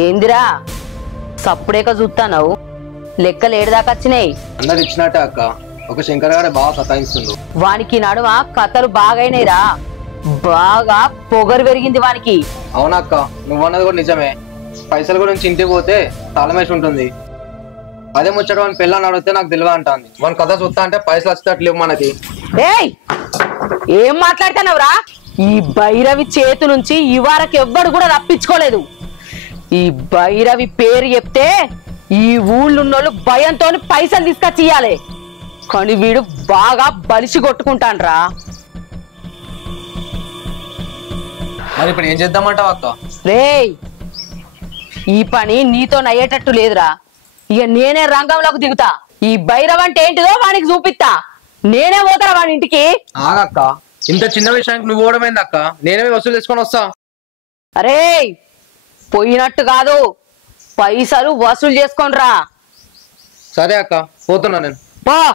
ఏందిరా సప్పుడేక చూస్తావు? లెక్కలు ఏడుదాకా వచ్చినాయి? అందరు ఇచ్చినట్టే అక్క. ఒక శంకర్ గారే బాగా సతాయిస్తుండు. వానికి నడుమ కథలు బాగైనాయిరా. బాగా పొగరు పెరిగింది వానికి. అవునక్క, నువ్వన్నది కూడా నిజమే. పైసల గురించి ఇంటికి పోతే తాళమేసి ఉంటుంది. అదే ముచ్చట వాని పిల్లని అడిగితే నాకు తెలివ అంటాంది. వాని కథ చూస్తా అంటే పైసలు వచ్చేటట్లేవు మనకి. ఏయ్ ఏం మాట్లాడుతున్నావురా? ఈ భైరవి చేతు నుంచి ఇవారకు ఎవ్వడు కూడా రప్పించుకోలేదు. ఈ భైరవి పేరు చెప్తే ఈ ఊళ్ళున్నోళ్ళు భయంతో పైసలు తీసుకొచ్చి ఇయ్యాలి. కానీ వీడు బాగా బలిసి కొట్టుకుంటాన్రా. మరి ఇప్పుడు ఏం చేద్దామంటావు అక్క? రేయ్ ఈ పని నీతో నయ్యేటట్టు లేదురా. ఇక నేనే రంగంలోకి దిగుతా. ఈ భైరవ్ అంటే ఏంటిదో వానికి చూపిస్తా. నేనే పోతారా వాడి ఇంటికి. ఆగక్క, ఇంత చిన్న విషయానికి నువ్వు ఓడమైంది అక్క. నేనే వసూలు చేసుకొని వస్తా. అరే పోయినట్టు కాదు, పైసలు వసూలు చేసుకోండిరా. సరే అక్క, పోతున్నా నేను. పో.